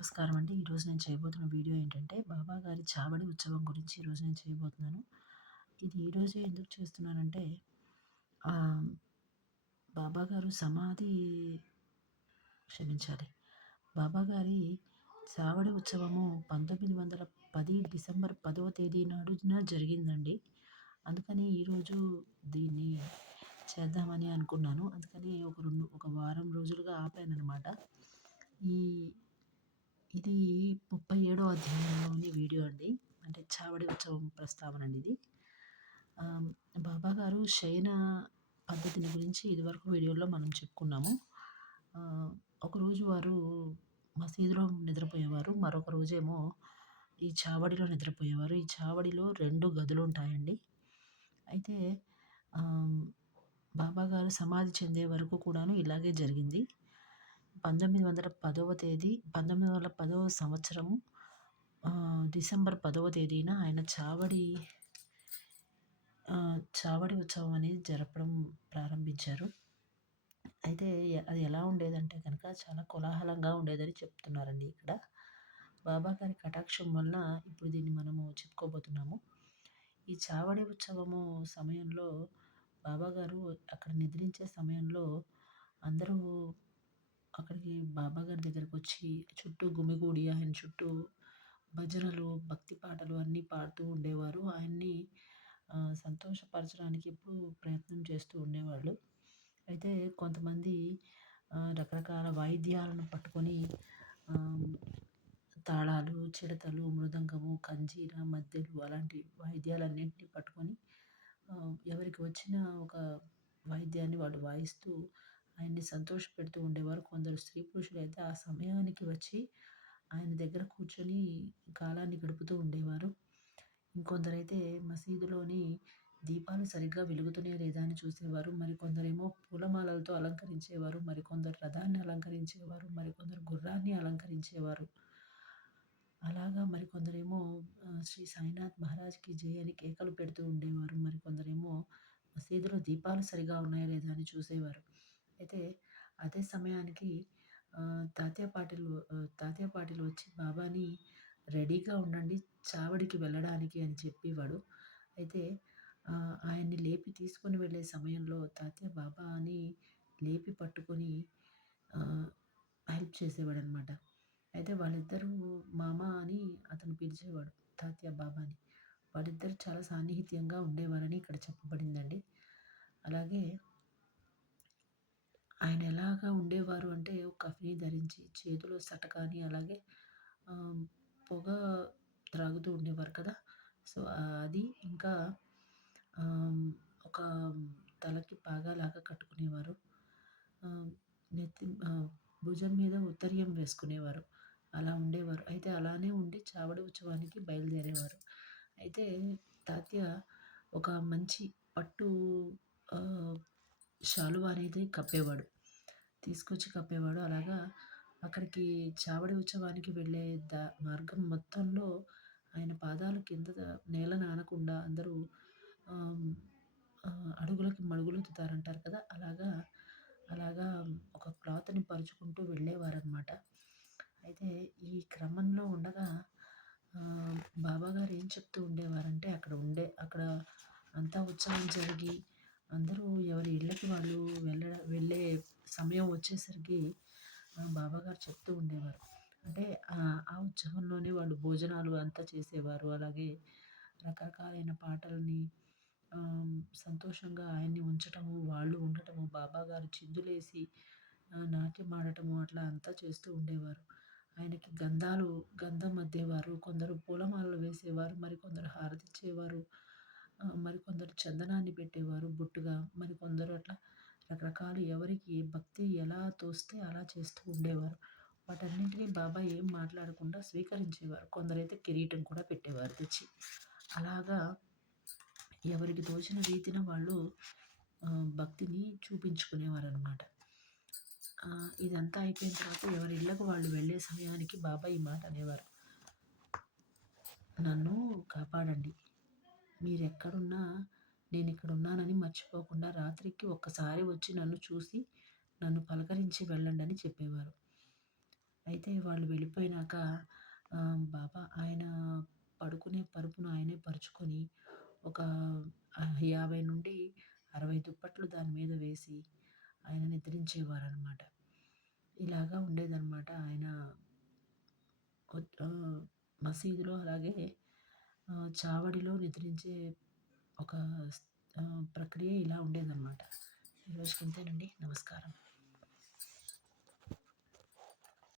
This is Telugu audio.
నమస్కారం అండి. ఈరోజు నేను చేయబోతున్న వీడియో ఏంటంటే, బాబా గారి చావడి ఉత్సవం గురించి ఈరోజు నేను చేయబోతున్నాను. ఇది ఈరోజే ఎందుకు చేస్తున్నానంటే, ఆహ్, బాబా గారు సమాధి క్షమించాలి. బాబా గారి చావడి ఉత్సవము 1910 డిసెంబర్ 10వ తేదీ నాడున జరిగిందండి. అందుకని ఈరోజు దీన్ని చేద్దామని అనుకున్నాను. అందుకని ఒక వారం రోజులుగా ఆపాననమాట. ఈ ఇది 37వ అధ్యాయంలోని వీడియో అండి. అంటే చావడి ఉత్సవం ప్రస్తావన అండి ఇది. ఆహ్, బాబా గారు శయన పద్ధతిని గురించి ఇదివరకు వీడియోలో మనం చెప్పుకున్నాము. ఆహ్, ఒకరోజు వారు మసీదులో నిద్రపోయేవారు. మరొక రోజేమో ఈ చావడిలో నిద్రపోయేవారు. ఈ చావడిలో 2 గదులుంటాయండి. అయితే ఆహ్, బాబా గారు సమాధి చెందే వరకు కూడాను ఇలాగే జరిగింది. 1910వ సంవత్సరము డిసెంబర్ 10వ తేదీన ఆయన చావడి ఉత్సవం అనేది జరపడం ప్రారంభించారు. అయితే అది ఎలా ఉండేదంటే గనక చాలా కోలాహలంగా ఉండేదని చెప్తున్నారండి ఇక్కడ. బాబా గారి కటాక్షం వలన ఇప్పుడు దీన్ని మనము చెప్పుకోబోతున్నాము. ఈ చావడి ఉత్సవము సమయంలో బాబా గారు అక్కడ నిద్రించే సమయంలో అందరూ అక్కడికి బాబా గారి దగ్గరకొచ్చి చుట్టూ గుమిగూడి ఆయన చుట్టూ భజనలు, భక్తి పాటలు అన్నీ పాడుతూ ఉండేవారు. ఆయన్ని సంతోషపరచడానికి ఎప్పుడూ ప్రయత్నం చేస్తూ ఉండేవాళ్ళు. అయితే కొంతమంది రకరకాల వాయిద్యాలను పట్టుకొని ఆహ్, తాళాలు, చిడతలు, మృదంగము, కంజీర, మద్దెలు అలాంటి వాయిద్యాలన్నింటినీ పట్టుకొని ఎవరికి వచ్చిన ఒక వాయిద్యాన్ని వాళ్ళు వాయిస్తూ ఆయన్ని సంతోషపెడుతూ ఉండేవారు. కొందరు స్త్రీ పురుషులైతే ఆ సమయానికి వచ్చి ఆయన దగ్గర కూర్చొని కాలాన్ని గడుపుతూ ఉండేవారు. ఇంకొందరైతే మసీదులోని దీపాలు సరిగ్గా వెలుగుతున్నాయా లేదా అని చూసేవారు. మరికొందరేమో పూలమాలలతో అలంకరించేవారు. మరికొందరు రథాన్ని అలంకరించేవారు. మరికొందరు గుర్రాన్ని అలంకరించేవారు. అలాగా మరికొందరేమో శ్రీ సాయినాథ్ మహారాజ్‌కి జై అని కేకలు పెడుతూ ఉండేవారు. మరికొందరేమో మసీదులో దీపాలు సరిగా ఉన్నాయా లేదా అని చూసేవారు. అయితే అదే సమయానికి తాతయ్య పాటిల్ వచ్చి బాబాని రెడీగా ఉండండి చావడికి వెళ్ళడానికి అని చెప్పేవాడు. అయితే ఆయన్ని లేపి తీసుకొని వెళ్ళే సమయంలో తాతయ్య బాబాని లేపి పట్టుకొని ఆహ్, హెల్ప్ చేసేవాడనమాట. అయితే వాళ్ళిద్దరూ మామ అని అతను పిలిచేవాడు తాతయ్య బాబాని. వాళ్ళిద్దరూ చాలా సాన్నిహిత్యంగా ఉండేవారని ఇక్కడ చెప్పబడిందండి. అలాగే ఆయన ఎలాగా ఉండేవారు అంటే ఒక కఫ్నీ ధరించి చేతిలో సటకాని అలాగే ఆహ్, పొగ త్రాగుతూ ఉండేవారు కదా! సో, అది ఇంకా ఆహ్, ఒక తలకి పాగాలాగా కట్టుకునేవారు. ఆహ్, భుజం మీద ఉత్తరీయం వేసుకునేవారు. అలా ఉండేవారు. అయితే అలానే ఉండి చావడి ఉత్సవానికి బయలుదేరేవారు. అయితే తాతయ్య ఒక మంచి పట్టు ఆహ్, శాలువా అనేది కప్పేవాడు. తీసుకొచ్చి కప్పేవాడు. అలాగా అక్కడికి చావడి ఉత్సవానికి వెళ్ళే మార్గం మొత్తంలో ఆయన పాదాలు కింద నేలను ఆనకుండా అందరూ ఆహ్, అడుగులకి మడుగులొత్తుతారంటారు కదా! అలాగా ఒక క్లాత్‌ని పరుచుకుంటూ వెళ్ళేవారనమాట. అయితే ఈ క్రమంలో ఉండగా బాబాగారు ఏం చెప్తూ ఉండేవారంటే అక్కడ అంతా ఉత్సవం జరిగి అందరూ ఎవరి ఇళ్ళకి వాళ్ళు వెళ్ళే సమయం వచ్చేసరికి బాబాగారు చెప్తూ ఉండేవారు. అంటే ఆ ఉత్సవంలోనే వాళ్ళు భోజనాలు అంతా చేసేవారు. అలాగే రకరకాలైన పాటలని సంతోషంగా ఆయన్ని ఉంచటము, వాళ్ళు ఉండటము, బాబాగారు చిందులేసి నాట్యం ఆడటము అట్లా అంతా చేస్తూ ఉండేవారు. ఆయనకి గంధం అద్దేవారు. కొందరు పూలమాలలు వేసేవారు. మరికొందరు హారతిచ్చేవారు. మరికొందరు చందనాన్ని పెట్టేవారు బొట్టుగా. మరికొందరు అట్లా రకరకాలు ఎవరికి భక్తి ఎలా తోస్తే అలా చేస్తూ ఉండేవారు. వాటన్నింటిని బాబా ఏం మాట్లాడకుండా స్వీకరించేవారు. కొందరైతే కిరీటం కూడా పెట్టేవారు తెచ్చి. అలాగా ఎవరికి తోచిన రీతిన వాళ్ళు భక్తిని చూపించుకునేవారనమాట. ఇదంతా అయిపోయిన తర్వాత ఎవరి ఇళ్ళకు వాళ్ళు వెళ్ళే సమయానికి బాబా ఈ మాట అనేవారు. నన్ను కాపాడండి. మీరెక్కడున్నా నేనిక్కడున్నానని మర్చిపోకుండా రాత్రికి ఒక్కసారి వచ్చి నన్ను చూసి నన్ను పలకరించి వెళ్ళండని చెప్పేవారు. అయితే వాళ్ళు వెళ్ళిపోయినాక బాబా ఆయన పడుకునే పరుపును ఆయనే పరుచుకొని ఒక 50-60 దుప్పట్లు దాని మీద వేసి ఆయన నిద్రించేవారనమాట. ఇలాగా ఉండేదనమాట ఆయన మసీదులో అలాగే చావడిలో నిద్రించే ఒక ప్రక్రియ ఇలా ఉండేదనమాట. ఈరోజుకి ఇంతేనండి. నమస్కారం.